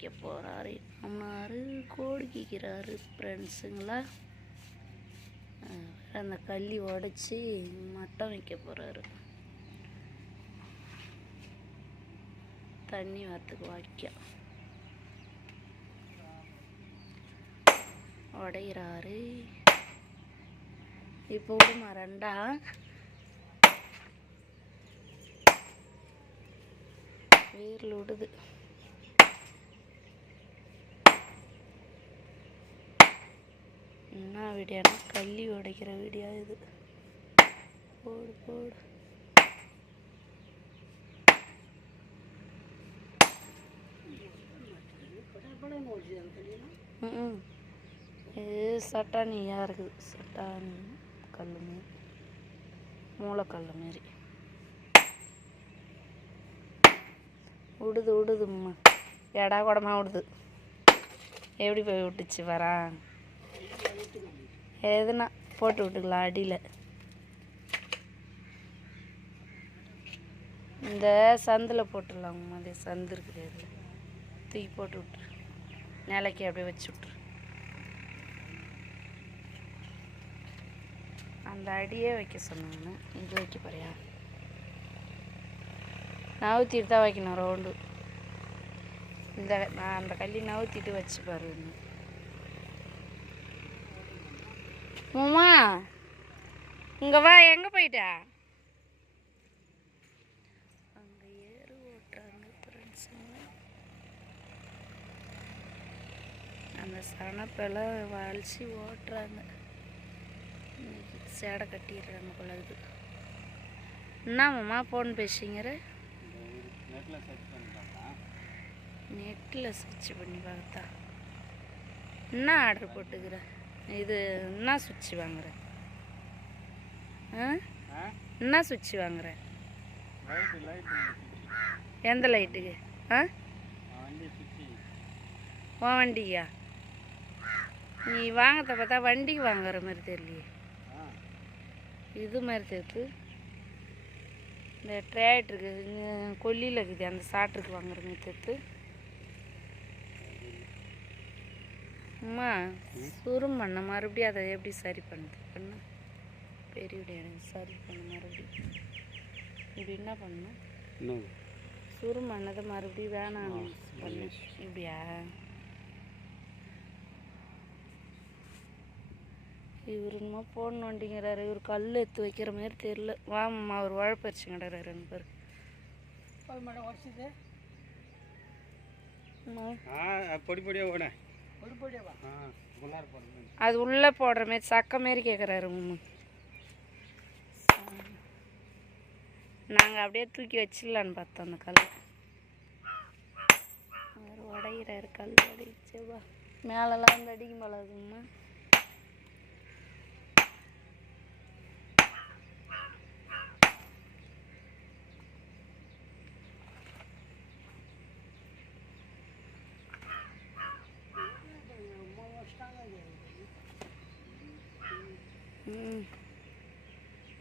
வைக்க போகிறாரு மாமனார். கோடிக்கிறாரு ஃப்ரெண்ட்ஸுங்களா. அந்த கள்ளி உடச்சி மட்டம் வைக்க போகிறாரு. தண்ணி வரத்துக்கு வைக்க உடையிறாரு. இப்போ விடுமா ரெண்டா வேரில் விடுது. என்ன வீடியோனா கள்ளி உடைக்கிற வீடியோ இது. போடு போடு. இது சட்டானியாக இருக்குது. சட்டான் கல் மாரி, மூளைக்கல் மாரி விடுதும்மா. எடா கூடமா விடுது. எப்படி போய் விட்டுச்சு வரா? எதுனா போட்டு விட்டுக்கலாம் அடியில். இந்த சந்தில் போட்டுடலாம். அதே சந்து இருக்குது, அதில் தூக்கி போட்டு விட்டுரு. நிலைக்கு அப்படியே வச்சு விட்ரு. அந்த அடியே வைக்க சொன்னாங்க. இது வைக்க போறியா? நவுத்திட்டு தான் வைக்கணும் ரவுண்டு. நான் அந்த கல்லி நவுத்திட்டு வச்சு பாரு. உமா இங்கே வா. எங்கே போயிட்டா? அங்கே ஏறு ஓட்டுறாங்க ஃப்ரெண்ட்ஸுங்க. அந்த சனப்பெல்லாம் வலிச்சு ஓட்டுறாங்க. சேடை கட்டிடுறாங்க போல இது. என்னம்மா ஃபோன் பேசிங்கிற? நெட்டில் சர்ச் பண்ணி பார்த்தா என்ன ஆர்டர் போட்டுக்கிற? இது என்ன சுவிட்சு வாங்குற? என்ன சுவிட்சு வாங்குற? எந்த லைட்டுக்கு? உன் வண்டியா? நீ வாங்கத்தை பார்த்தா வண்டிக்கு வாங்குற மாதிரி தெரியலையே. இது மாதிரி தெரியுது. இந்த ட்ரேட்ருக்கு கொல்லியில் இருக்குது, அந்த சாட்டுருக்கு வாங்குற மாதிரி தெரியுது. அம்மா சுரும் பண்ண மறுபடியும் அதை எப்படி சரி பண்ணுது? பண்ண பெரிய எனக்கு சரி பண்ண மறுபடியும் இப்படி என்ன பண்ணணும்? சுரும் பண்ணதை மறுபடியும் வேணாம் பண்ணு. இப்படியா? இவர் என்னமோ போன் வண்டிங்கிறாரு. இவர் கல் எடுத்து வைக்கிற மாதிரி தெரியல. வாம்மா ஒரு உழப்பரிச்சு கிடறாரு. ரெண்டு பேர் பொடி பொடியாக ஓட அது உள்ளே போடுற மாரி சக்க மாரி கேட்குறாரு. நாங்கள் அப்படியே தூக்கி வச்சிடலான்னு பார்த்தோம். அந்த கல் அவர் உடையிறாரு. கல் உடைச்சவா மேலெல்லாம் வந்து அடிக்கும் போலதும்மா.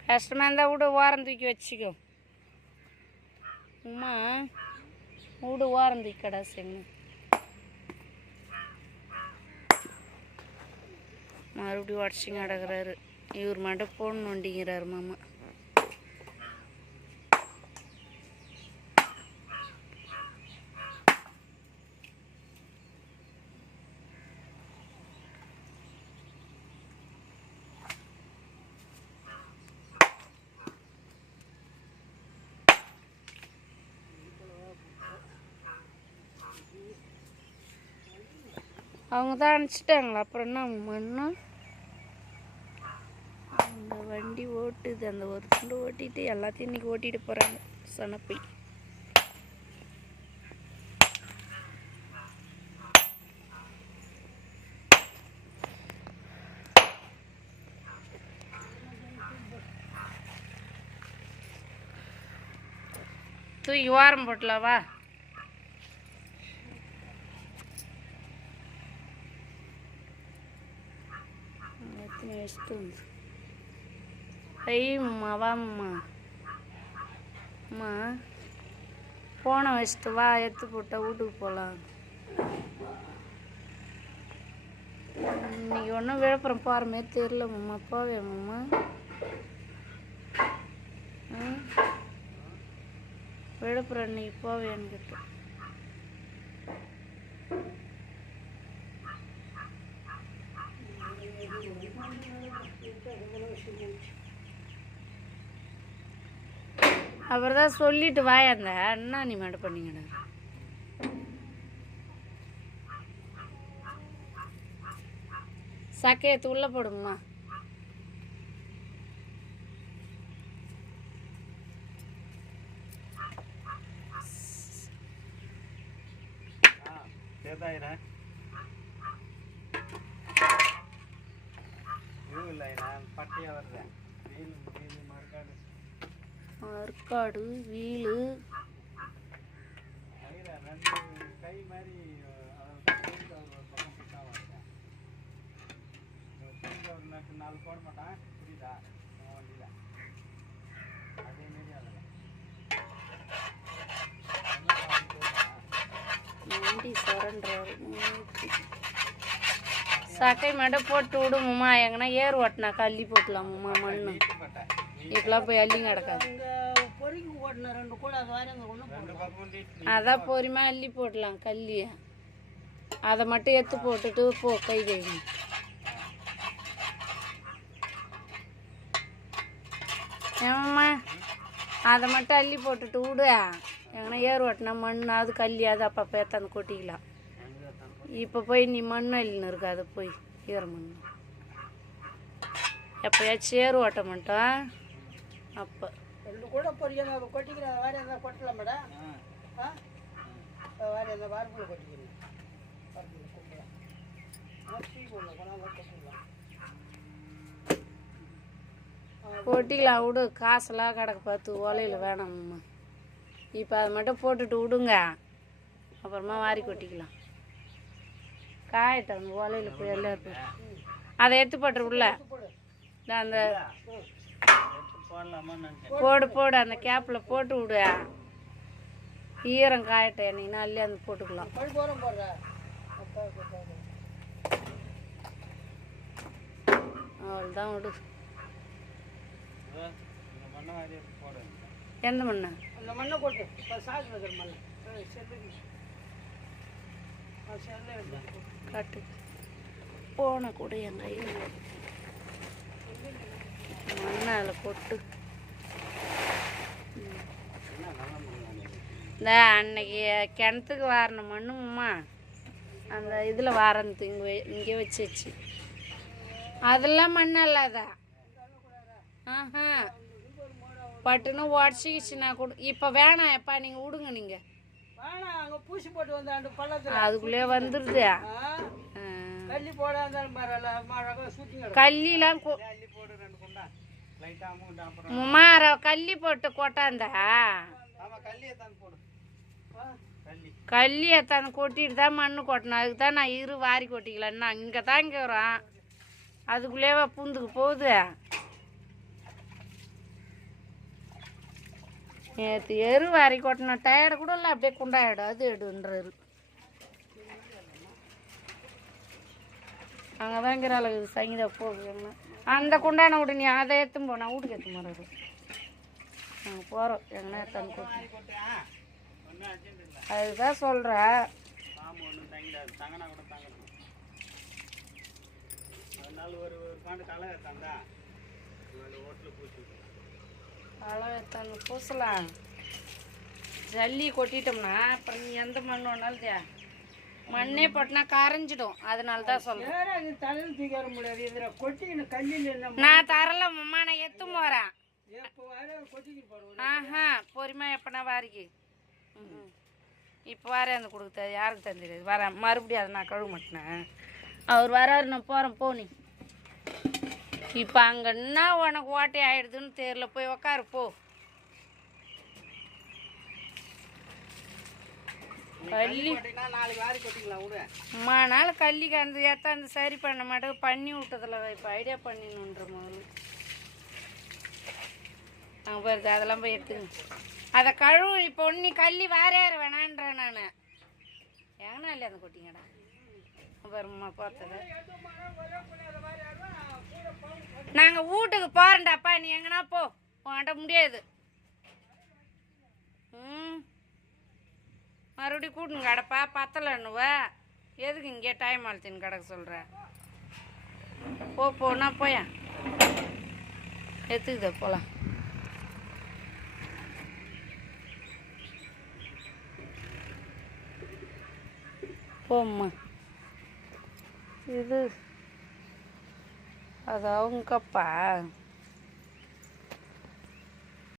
கஷ்டமாக இருந்தால் வீடு ஓரம் தூக்கி வச்சுக்கோ. உமா வீடு ஓரம் தூக்கி கடை செம்மு. மறுபடியும் உடச்சிங்க அடக்கிறாரு. இவர் மட்டும் போன் நோண்டிங்கிறாரு மாமா. அவங்க தான் அனுப்பிச்சிட்டாங்களா? அப்புறம் என்ன பண்ணணும்? அந்த வண்டி ஓட்டுது. அந்த ஒரு துண்டு ஓட்டிட்டு எல்லாத்தையும் இன்றைக்கி ஓட்டிகிட்டு போகிறாங்க. சனப்பை தூக்கி ஓரம் போட்டலவா. వస్తుంది. అయ్యమ్మా వామ్మ అమ్మా போனை வச்சுட்டு வா, எடுத்து போட்டால் வீட்டுக்கு போகலாம். இன்னைக்கு ஒன்றும் விழுப்புரம் போகிற மாதிரி தெரியல மாமா. போவேன் மாமா. விழுப்புரம் இன்னைக்கு போவேன்னு கேட்டேன். அவர் தான் சொல்லிட்டு வாயாந்த அண்ணா நீ மேடம் பண்ணிங்கண்ணா. சக்கையத்து உள்ள போடுங்கம்மா. மறுக்காடு வீலு சக்கை மட்டும் போட்டு விடுமாம்மா. எங்கன்னா ஏர் ஓட்டினாக்கா அள்ளி போட்டலாமாம்மா. மண்ணு இப்பெல்லாம் போய் அள்ளிங்க கிடக்காது. அதான் பொறுமையாக அள்ளி போடலாம் கல்லிய. அதை மட்டும் எடுத்து போட்டுட்டு போ கை கழுவி. ஏம்மா அதை மட்டும் அள்ளி போட்டுட்டு விடு. எங்கன்னா ஏர் ஓட்டினா மண்ணாவது கல்லியாவது அப்பப்போ ஏற்றாந்து கொட்டிக்கலாம். இப்போ போய் நீ மண் அள்ளின்னு இருக்காது போய் ஈர மண். எப்போயாச்சும் ஏர் ஓட்ட மாட்டோம் அப்போ. கூட பொறிக்கணும். அதை கொட்டிக்கிறேன். வேறு எதாவது கொட்டலாம் மேடம். வேறு எந்த வாரத்தில் கொட்டிக்கிறேன். கொட்டிக்கலாம் விடு. காசெல்லாம் கிடக்கு பார்த்து ஓலையில் வேணாம்மா. இப்போ அதை மட்டும் போட்டுட்டு விடுங்க. அப்புறமா வாரி கொட்டிக்கலாம். காயட்டும் அந்த ஓலையில் போய் எல்லாம் அதை எடுத்து போட்டுரு உள்ள. அந்த போடு போடு அந்த கேப்பில் போட்டு விடு. ஈரம் காயட்டும். என்னைக்குன்னா அள்ளி அந்த போட்டுக்கலாம். அவ்வளோதான் விடு. எந்த மண்ணா? அந்த மண்ணை போட்டு மண்ணை காட்டு போன கூட என் கையில் மண்ணை அதில் போட்டு. இந்த அன்னைக்கு கிணத்துக்கு வாரின மண்ணுமா அந்த இதில் வாரந்து இங்கே வச்சு அதெல்லாம் மண் இல்லாதா? ஆஹா பட்டுன்னு உடச்சிக்கிச்சுன்னா கூட இப்போ வேணாம். எப்பா நீங்கள் விடுங்க. நீங்கள் பூசி போட்டு வந்தாண்டு பள்ளத்துல அதுக்குள்ளே வந்துடுது. கல்லி போடாதான் கல்லிலாம் கல்லி போட்டு கொட்டாந்தா கல்லி எத்தாந்து கொட்டிட்டு தான் மண்ணு கொட்டணும். அதுக்கு தான் நான் வாரி கொட்டிக்கலன்னா இங்கே தான் இங்கே வரும். அதுக்குள்ளேவா பூந்துக்கு போகுது. நேற்று எரு வாரி கொட்டணும். டயர்டு கூட இல்லை. அப்படியே குண்டாயிடும். அது எடுன்றாரு. அங்கே தான் இருக்கிற அளவுக்கு சங்கீதா போகுது. அந்த குண்டான விடு. நீ அதை எடுத்துன்னு போனா வீட்டுக்கு எடுத்து போகிறது. நாங்கள் போகிறோம் எங்கன்னா எடுத்தாந்து கொட்டு. அதுதான் சொல்கிறேன். களை எடுத்தாந்து பூசலாம். ஜல்லி கொட்டிட்டோம்னா அப்புறம் நீ எந்த மண் ஒன்றாலும் மண்ணே போட்டினா கரைஞ்சிடும். அதனால தான் சொல்கிறேன். நான் தரலம்மா. நான் எத்து போகிறேன். ஆஹா பொறுமையாக எப்போனா வாரிக்கு. இப்போ வாரேந்து கொடுக்குறது யாருக்கு தந்துடுது. வரேன் மறுபடியும் அதை நான் கழுவ மாட்டேனேன். அவர் வராரு. நான் போகிறேன் போ. நீ இப்போ அங்கன்னா உனக்கு ஓட்டை ஆயிடுதுன்னு தெரியல. போய் உக்காரு போ. கல்லி அம்மா நாள் கல்லி கந்து ஏற்றாந்து சரி பண்ண மாட்டேன். பண்ணி விட்டதில்ல. இப்போ ஐடியா பண்ணிடணுன்ற முதல்ல. அங்கே போயிருது. அதெல்லாம் போய் எடுத்துங்க. அதை கழுவு. இப்போ ஒன்று கல்லி வாரேற வேணான்றேன் நான். எங்கன்னா இல்லையா அந்த கொட்டிங்கடா வருமா பார்த்தது நாங்கள் வீட்டுக்கு போகிறேன்டாப்பா நீ எங்கன்னா போ உன்கிட்ட முடியாது ம் மறுபடியும் கூட்டுங்க கடப்பா பத்தலைன்னுவ எதுக்கு இங்கே டைம் ஆழ்த்தின்னு கிடக்க சொல்கிறேன் போனா போயா எடுத்துக்குதா போகலாம் போம்மா இது அது அவங்கப்பா